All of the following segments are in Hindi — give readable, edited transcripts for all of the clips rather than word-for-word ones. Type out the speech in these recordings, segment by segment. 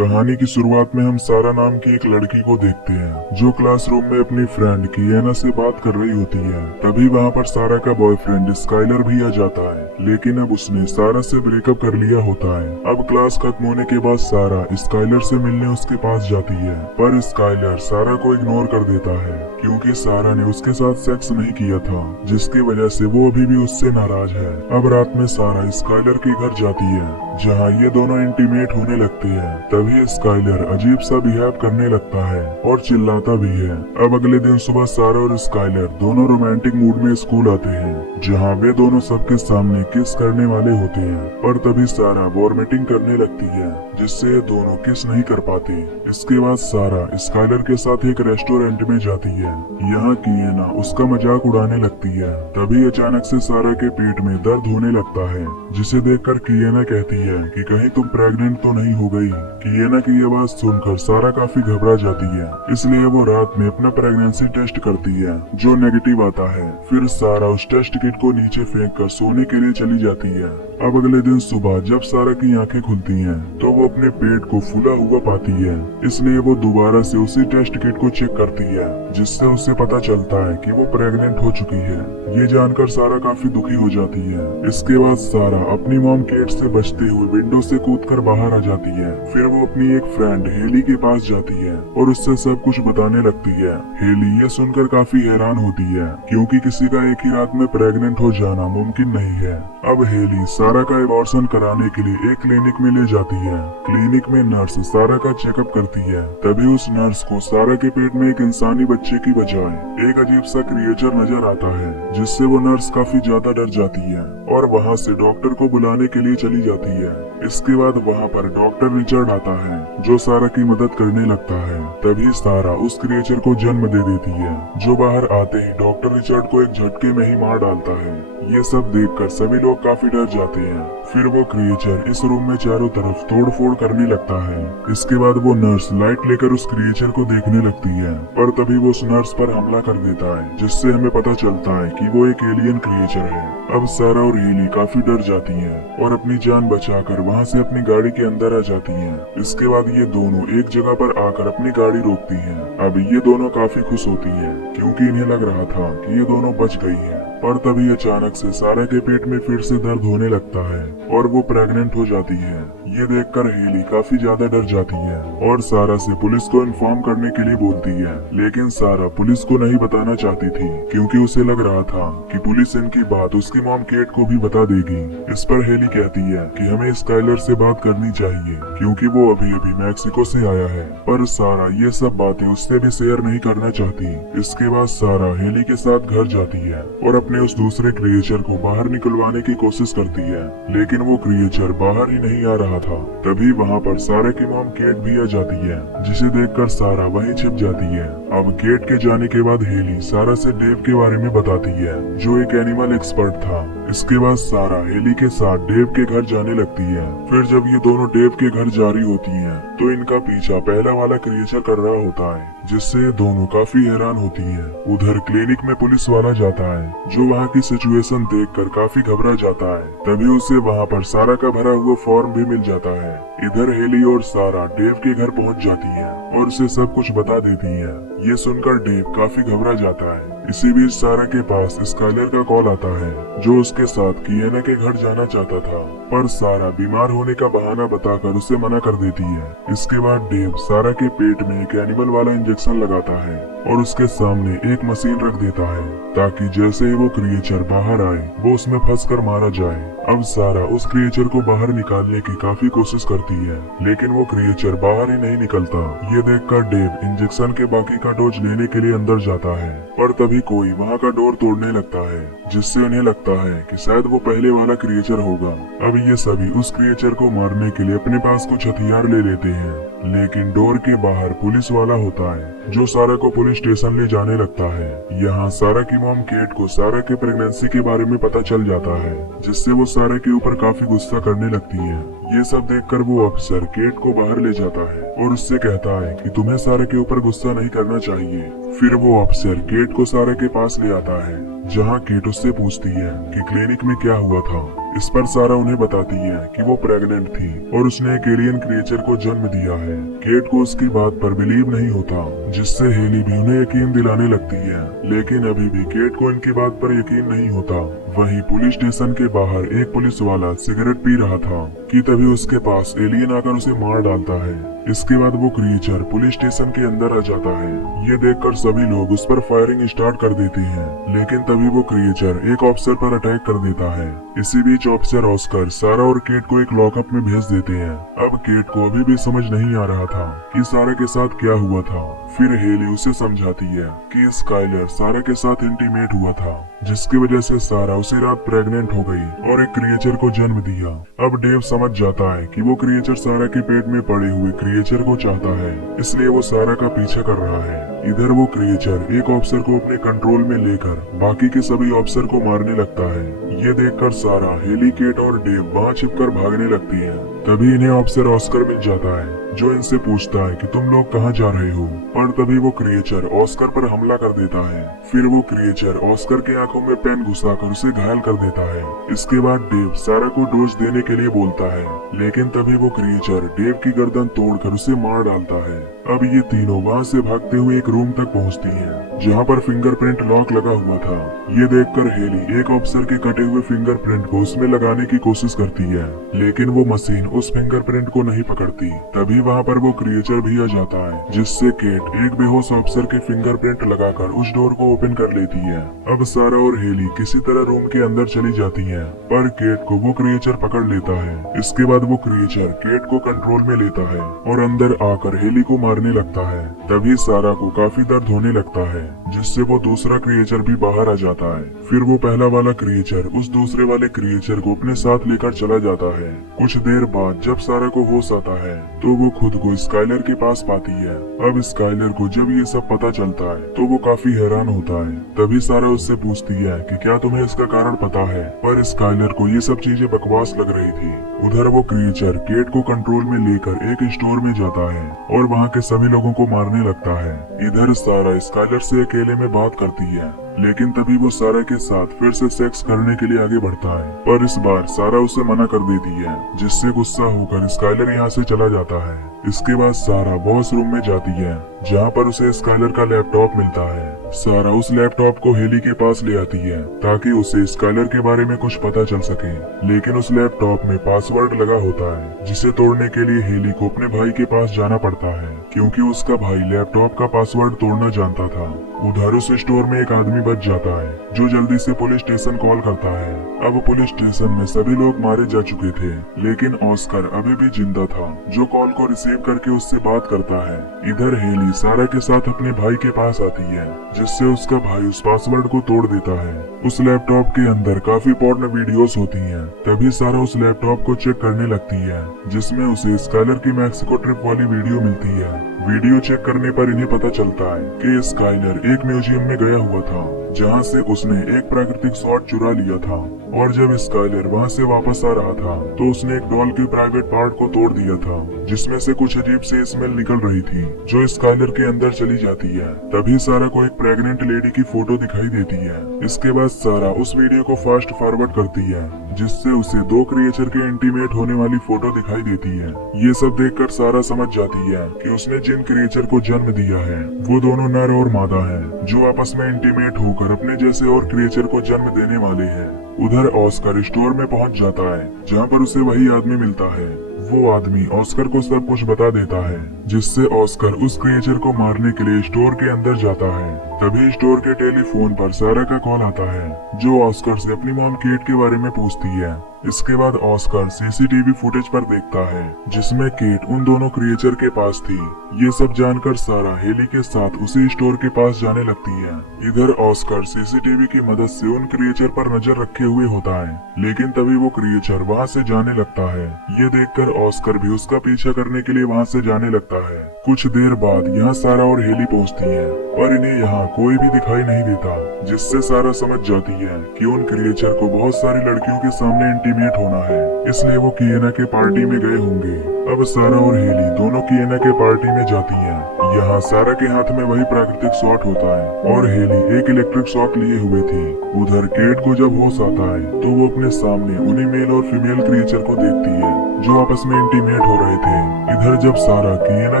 कहानी की शुरुआत में हम सारा नाम की एक लड़की को देखते हैं जो क्लासरूम में अपनी फ्रेंड कियाना से बात कर रही होती है। तभी वहाँ पर सारा का बॉयफ्रेंड स्काइलर भी आ जाता है, लेकिन अब उसने सारा से ब्रेकअप कर लिया होता है। अब क्लास खत्म होने के बाद सारा स्काइलर से मिलने उसके पास जाती है, पर स्काइलर सारा को इग्नोर कर देता है क्योंकि सारा ने उसके साथ सेक्स नहीं किया था, जिसकी वजह से वो अभी भी उससे नाराज है। अब रात में सारा स्काइलर के घर जाती है जहाँ ये दोनों इंटीमेट होने लगते हैं। तभी स्काइलर अजीब सा बिहेव करने लगता है और चिल्लाता भी है। अब अगले दिन सुबह सारा और स्काइलर दोनों रोमांटिक मूड में स्कूल आते हैं जहाँ वे दोनों सबके सामने किस करने वाले होते हैं, पर तभी सारा वॉमिटिंग करने लगती है जिससे ये दोनों किस नहीं कर पाते। इसके बाद सारा स्काइलर के साथ एक रेस्टोरेंट में जाती है। यहाँ कियाना उसका मजाक उड़ाने लगती है। तभी अचानक से सारा के पेट में दर्द होने लगता है, जिसे देखकर कियाना कहती है कि कहीं तुम प्रेग्नेंट तो नहीं हो गई। कियाना की आवाज सुनकर सारा काफी घबरा जाती है, इसलिए वो रात में अपना प्रेगनेंसी टेस्ट करती है जो नेगेटिव आता है। फिर सारा उस टेस्ट किट को नीचे फेंक कर सोने के लिए चली जाती है। अब अगले दिन सुबह जब सारा की आंखें खुलती हैं, तो वो अपने पेट को फूला हुआ पाती है, इसलिए वो दोबारा से उसी टेस्ट किट को चेक करती है, जिससे उसे पता चलता है कि वो प्रेग्नेंट हो चुकी है। ये जानकर सारा काफी दुखी हो जाती है। इसके बाद सारा अपनी मॉम केट से बचते हुए विंडो से कूदकर बाहर आ जाती है। फिर वो अपनी एक फ्रेंड हेली के पास जाती है और उससे सब कुछ बताने लगती है। हेली ये सुनकर काफी हैरान होती है क्योंकि किसी का एक ही रात में प्रेग्नेंट हो जाना मुमकिन नहीं है। अब हेली सारा का एबॉर्शन कराने के लिए एक क्लिनिक में ले जाती है। क्लिनिक में नर्स सारा का चेकअप करती है। तभी उस नर्स को सारा के पेट में एक इंसानी बच्चे की बजाय एक अजीब सा क्रिएचर नजर आता है, जिससे वो नर्स काफी ज्यादा डर जाती है और वहाँ से डॉक्टर को बुलाने के लिए चली जाती है। इसके बाद वहाँ पर डॉक्टर रिचर्ड आता है जो सारा की मदद करने लगता है। तभी सारा उस क्रिएचर को जन्म दे देती है, जो बाहर आते ही डॉक्टर रिचर्ड को एक झटके में ही मार डालता है। ये सब देखकर सभी लोग काफी डर जाते हैं। फिर वो क्रिएचर इस रूम में चारों तरफ तोड़फोड़ करने लगता है। इसके बाद वो नर्स लाइट लेकर उस क्रिएचर को देखने लगती है, पर तभी वो उस नर्स पर हमला कर देता है, जिससे हमें पता चलता है कि वो एक एलियन क्रिएचर है। अब सारा और हेली काफी डर जाती हैं और अपनी जान बचाकर वहाँ से अपनी गाड़ी के अंदर आ जाती हैं। इसके बाद ये दोनों एक जगह पर आकर अपनी गाड़ी रोकती हैं। अब ये दोनों काफी खुश होती हैं क्योंकि इन्हें लग रहा था कि ये दोनों बच गई हैं। पर तभी अचानक से सारा के पेट में फिर से दर्द होने लगता है और वो प्रेग्नेंट हो जाती है। ये देखकर हेली काफी ज्यादा डर जाती है और सारा से पुलिस को इन्फॉर्म करने के लिए बोलती है, लेकिन सारा पुलिस को नहीं बताना चाहती थी क्योंकि उसे लग रहा था कि पुलिस इनकी बात उसकी मॉम केट को भी बता देगी। इस पर हेली कहती है कि हमें स्काइलर से बात करनी चाहिए क्योंकि वो अभी अभी मैक्सिको से आया है, पर सारा ये सब बातें उससे भी शेयर नहीं करना चाहती। इसके बाद सारा हेली के साथ घर जाती है और अपने उस दूसरे क्रिएचर को बाहर निकलवाने की कोशिश करती है, लेकिन वो क्रिएचर बाहर ही नहीं आ रहा था। तभी वहाँ पर सारा की मॉम केट भी आ जाती है, जिसे देखकर सारा वहीं छिप जाती है। अब केट के जाने के बाद हेली सारा से डेव के बारे में बताती है, जो एक एनिमल एक्सपर्ट था। इसके बाद सारा हेली के साथ डेव के घर जाने लगती है। फिर जब ये दोनों डेव के घर जा रही होती हैं, तो इनका पीछा पहला वाला क्रिएचर कर रहा होता है, जिससे ये दोनों काफी हैरान होती हैं। उधर क्लिनिक में पुलिस वाला जाता है, जो वहाँ की सिचुएशन देखकर काफी घबरा जाता है। तभी उसे वहाँ पर सारा का भरा हुआ फॉर्म भी मिल जाता है। इधर हेली और सारा डेव के घर पहुँच जाती है और उसे सब कुछ बता देती है। ये सुनकर डेव काफी घबरा जाता है। इसी बीच सारा के पास स्काइलर का कॉल आता है, जो उसके साथ कियाना के घर जाना चाहता था, पर सारा बीमार होने का बहाना बताकर उसे मना कर देती है। इसके बाद डेव सारा के पेट में एक एनिमल वाला इंजेक्शन लगाता है और उसके सामने एक मशीन रख देता है, ताकि जैसे ही वो क्रिएचर बाहर आए वो उसमें फंसकर मारा जाए। अब सारा उस क्रिएचर को बाहर निकालने की काफी कोशिश करती है, लेकिन वो क्रिएचर बाहर ही नहीं निकलता। ये देखकर डेव इंजेक्शन के बाकी का डोज लेने के लिए अंदर जाता है, पर तभी कोई वहाँ का डोर तोड़ने लगता है, जिससे उन्हें लगता है कि शायद वो पहले वाला क्रिएचर होगा। अब ये सभी उस क्रिएचर को मारने के लिए अपने पास कुछ हथियार ले लेते हैं, लेकिन डोर के बाहर पुलिस वाला होता है, जो सारा को पुलिस स्टेशन ले जाने लगता है। यहाँ सारा की मॉम केट को सारा के प्रेगनेंसी के बारे में पता चल जाता है, जिससे वो सारा के ऊपर काफी गुस्सा करने लगती है। ये सब देखकर वो अफसर केट को बाहर ले जाता है और उससे कहता है कि तुम्हें सारा के ऊपर गुस्सा नहीं करना चाहिए। फिर वो अफसर केट को सारा के पास ले आता है, जहाँ केट उससे पूछती है कि क्लिनिक में क्या हुआ था। इस पर सारा उन्हें बताती है कि वो प्रेग्नेंट थी और उसने एक एलियन क्रिएचर को जन्म दिया है। केट को उसकी बात पर बिलीव नहीं होता, जिससे हेली भी उन्हें यकीन दिलाने लगती है, लेकिन अभी भी केट को इनकी बात पर यकीन नहीं होता। वहीं पुलिस स्टेशन के बाहर एक पुलिस वाला सिगरेट पी रहा था कि तभी उसके पास एलियन आकर उसे मार डालता है। इसके बाद वो क्रिएचर पुलिस स्टेशन के अंदर आ जाता है। ये देखकर सभी लोग उस पर फायरिंग स्टार्ट कर देते हैं, लेकिन तभी वो क्रिएचर एक ऑफिसर पर अटैक कर देता है। इसी बीच ऑफिसर ऑस्कर सारा और केट को एक लॉकअप में भेज देते हैं। अब केट को अभी भी समझ नहीं आ रहा था कि सारा के साथ क्या हुआ था। फिर हेली उसे समझाती है कि स्काइलर सारा के साथ इंटीमेट हुआ था, जिसकी वजह से सारा उसी रात प्रेग्नेंट हो गई और एक क्रिएचर को जन्म दिया। अब डेव समझ जाता है कि वो क्रिएचर सारा के पेट में पड़े हुए क्रिएचर को चाहता है, इसलिए वो सारा का पीछा कर रहा है। इधर वो क्रिएचर एक ऑफिसर को अपने कंट्रोल में लेकर बाकी के सभी ऑफिसर को मारने लगता है। ये देखकर सारा, हेली, केट और डेव वहाँ छिपकर भागने लगती है। तभी इन्हें ऑफिसर ऑस्कर मिल जाता है, जो इनसे पूछता है कि तुम लोग कहाँ जा रहे हो। पर तभी वो क्रिएचर ऑस्कर पर हमला कर देता है। फिर वो क्रिएचर ऑस्कर के आंखों में पेन घुसाकर उसे घायल कर देता है। इसके बाद डेव सारा को डोज देने के लिए बोलता है, लेकिन तभी वो क्रिएचर डेव की गर्दन तोड़कर उसे मार डालता है। अब ये तीनों वहाँ से भागते हुए एक रूम तक पहुँचती हैं, जहाँ पर फिंगरप्रिंट लॉक लगा हुआ था। ये देखकर हेली एक ऑफिसर के कटे हुए फिंगरप्रिंट को उसमें लगाने की कोशिश करती है, लेकिन वो मशीन उस फिंगरप्रिंट को नहीं पकड़ती। तभी वहाँ पर वो क्रिएचर भी आ जाता है, जिससे केट एक बेहोश ऑफिसर के फिंगरप्रिंट लगाकर उस डोर को ओपन कर लेती है। अब सारा और हेली किसी तरह रूम के अंदर चली जाती हैं, पर केट को वो क्रिएचर पकड़ लेता है। इसके बाद वो क्रिएचर केट को कंट्रोल में लेता है और अंदर आकर हेली को मारने लगता है। तभी सारा को काफी दर्द होने लगता है, जिससे वो दूसरा क्रिएचर भी बाहर आ जाता है। फिर वो पहला वाला क्रिएचर उस दूसरे वाले क्रिएचर को अपने साथ लेकर चला जाता है। कुछ देर बाद जब सारा को होश आता है, तो वो खुद को स्काइलर के पास पाती है। अब स्काइलर को जब ये सब पता चलता है, तो वो काफी हैरान होता है। तभी सारा उससे पूछती है कि क्या तुम्हें इसका कारण पता है, पर स्काइलर को ये सब चीजें बकवास लग रही थी। उधर वो क्रिएचर केट को कंट्रोल में लेकर एक स्टोर में जाता है और वहाँ के सभी लोगों को मारने लगता है। इधर सारा स्काइलर से अकेले में बात करती है, लेकिन तभी वो सारा के साथ फिर से सेक्स करने के लिए आगे बढ़ता है, पर इस बार सारा उसे मना कर देती है, जिससे गुस्सा होकर स्काइलर यहाँ से चला जाता है। इसके बाद सारा बॉस रूम में जाती है, जहाँ पर उसे स्काइलर का लैपटॉप मिलता है। सारा उस लैपटॉप को हेली के पास ले आती है, ताकि उसे स्काइलर के बारे में कुछ पता चल सके, लेकिन उस लैपटॉप में पासवर्ड लगा होता है, जिसे तोड़ने के लिए हेली को अपने भाई के पास जाना पड़ता है, क्योंकि उसका भाई लैपटॉप का पासवर्ड तोड़ना जानता था। उधर उस स्टोर में एक आदमी बच जाता है, जो जल्दी से पुलिस स्टेशन कॉल करता है। अब पुलिस स्टेशन में सभी लोग मारे जा चुके थे, लेकिन ऑस्कर अभी भी जिंदा था, जो कॉल को रिसीव करके उससे बात करता है। इधर हेली सारा के साथ अपने भाई के पास आती है, जिससे उसका भाई उस पासवर्ड को तोड़ देता है। उस लैपटॉप के अंदर काफी पोर्न वीडियोस होती हैं। तभी सारा उस लैपटॉप को चेक करने लगती है, जिसमें उसे स्काइलर की मैक्सिको ट्रिप वाली वीडियो मिलती है। वीडियो चेक करने पर इन्हें पता चलता है कि स्काइलर एक म्यूजियम में गया हुआ था, जहां से उसने एक प्राकृतिक शॉट चुरा लिया था, और जब स्काइलर वहां से वापस आ रहा था, तो उसने एक डॉल के प्राइवेट पार्ट को तोड़ दिया था, जिसमें से कुछ अजीब सी स्मेल निकल रही थी, जो स्काइलर के अंदर चली जाती है। तभी सारा को एक प्रेग्नेंट लेडी की फोटो दिखाई देती है। इसके बाद सारा उस वीडियो को फास्ट फॉरवर्ड करती है, जिससे उसे दो क्रिएचर के इंटीमेट होने वाली फोटो दिखाई देती है। ये सब देखकर सारा समझ जाती है कि उसने जिन क्रिएचर को जन्म दिया है, वो दोनों नर और मादा है, जो आपस में इंटीमेट होकर अपने जैसे और क्रिएचर को जन्म देने वाले हैं। उधर ऑस्कर स्टोर में पहुंच जाता है, जहां पर उसे वही आदमी मिलता है। वो आदमी ऑस्कर को सब कुछ बता देता है, जिससे ऑस्कर उस क्रिएचर को मारने के लिए स्टोर के अंदर जाता है। तभी स्टोर के टेलीफोन पर सारा का कॉल आता है, जो ऑस्कर से अपनी मॉम केट के बारे में पूछती है। इसके बाद ऑस्कर सीसीटीवी फुटेज पर देखता है, जिसमें केट उन दोनों क्रिएचर के पास थी। ये सब जानकर सारा हेली के साथ उसी स्टोर के पास जाने लगती है। इधर ऑस्कर सीसीटीवी की मदद से उन क्रिएचर पर नजर रखे हुए होता है, लेकिन तभी वो क्रिएचर वहाँ से जाने लगता है। ये देखकर ऑस्कर भी उसका पीछा करने के लिए वहाँ से जाने लगता है। कुछ देर बाद यहाँ सारा और हेली पहुँचती है, पर इन्हें यहाँ कोई भी दिखाई नहीं देता, जिससे सारा समझ जाती है कि उन क्रिएचर को बहुत सारी लड़कियों के सामने इंटीमेट होना है, इसलिए वो किएना के पार्टी में गए होंगे। अब सारा और हेली दोनों किएना के पार्टी में जाती हैं। यहाँ सारा के हाथ में वही प्राकृतिक शॉट होता है और हेली एक इलेक्ट्रिक शॉक लिए हुए थी। उधर केट को जब होश आता है तो वो अपने सामने उन्हीं मेल और फीमेल क्रिएचर को देखती है जो आपस में इंटीमेट हो रहे थे। इधर जब सारा किएना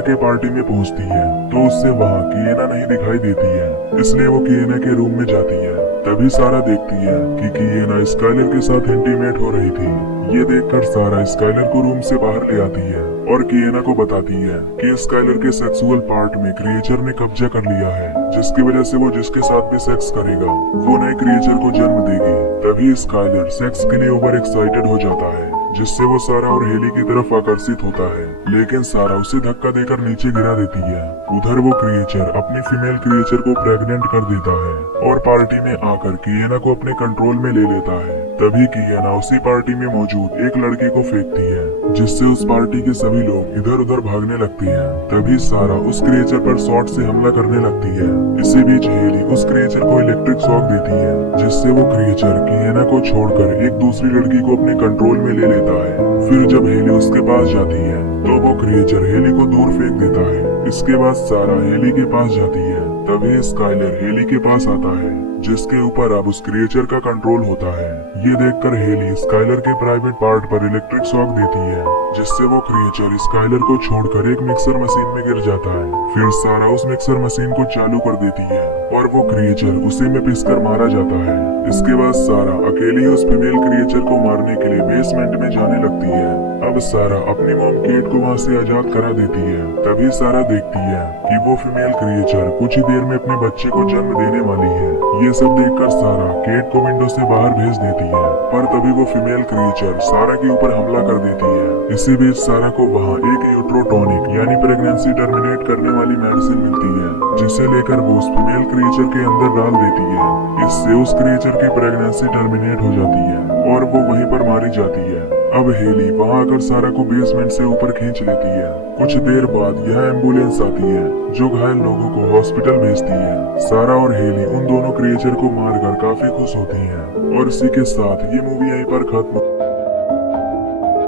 के पार्टी में पहुंचती है तो उससे वहाँ किएना नहीं दिखाई देती है, इसलिए वो किएना के रूम में जाती है। तभी सारा देखती है कि किएना स्काइलर के साथ इंटीमेट हो रही थी। ये देखकर सारा स्काइलर को रूम से बाहर ले आती है और किएना को बताती है कि स्काइलर के सेक्सुअल पार्ट में क्रिएचर ने कब्जा कर लिया है, जिसकी वजह से वो जिसके साथ भी सेक्स करेगा वो नए क्रिएचर को जन्म देगी। तभी स्काइलर सेक्स के लिए ओवर एक्साइटेड हो जाता है, जिससे वो सारा और हेली की तरफ आकर्षित होता है, लेकिन सारा उसे धक्का देकर नीचे गिरा देती है। उधर वो क्रिएचर अपनी फीमेल क्रिएचर को प्रेग्नेंट कर देता है और पार्टी में आकर किएना को अपने कंट्रोल में ले लेता है। तभी किएना उसी पार्टी में मौजूद एक लड़के को फेंकती है, जिससे उस पार्टी के सभी लोग इधर उधर भागने लगते हैं। तभी सारा उस क्रिएचर पर शॉट से हमला करने लगती है। इसी बीच हेली उस क्रिएचर को इलेक्ट्रिक शॉक देती है, जिससे वो क्रिएचर किएना को छोड़कर एक दूसरी लड़की को अपने कंट्रोल में ले लेता है। फिर जब हेली उसके पास जाती है तो वो क्रिएचर हेली को दूर फेंक देता है। इसके बाद सारा हेली के पास जाती है। तभी स्काइलर हेली के पास आता है, जिसके ऊपर अब उस क्रिएचर का कंट्रोल होता है। ये देखकर हेली स्काइलर के प्राइवेट पार्ट पर इलेक्ट्रिक शॉक देती है, जिससे वो क्रिएचर स्काइलर को छोड़कर एक मिक्सर मशीन में गिर जाता है। फिर सारा उस मिक्सर मशीन को चालू कर देती है और वो क्रिएचर उसी में पिसकर मारा जाता है। इसके बाद सारा अकेली उस फीमेल क्रिएचर को मारने के लिए बेसमेंट में जाने लगती है। अब सारा अपनी मॉम केट को वहाँ से आजाद करा देती है। तभी सारा देखती है कि वो फीमेल क्रिएचर कुछ ही देर में अपने बच्चे को जन्म देने वाली है। ये सब देखकर सारा केट को विंडो से बाहर भेज देती है, पर तभी वो फीमेल क्रिएचर सारा के ऊपर हमला कर देती है। इसी बीच सारा को वहाँ एक यूट्रोटॉनिक यानी प्रेगनेंसी टर्मिनेट करने वाली मेडिसिन मिलती है, जिसे लेकर वो उस फीमेल क्रिएचर के अंदर डाल देती है। इससे उस क्रिएचर की प्रेगनेंसी टर्मिनेट हो जाती है और वो वहीं पर मारी जाती है। अब हेली वहाँ आकर सारा को बेसमेंट से ऊपर खींच लेती है। कुछ देर बाद यह एम्बुलेंस आती है जो घायल लोगों को हॉस्पिटल भेजती है। सारा और हेली उन दोनों क्रिएचर को मारकर काफी खुश होती हैं और इसी के साथ ये मूवी यहीं पर खत्म।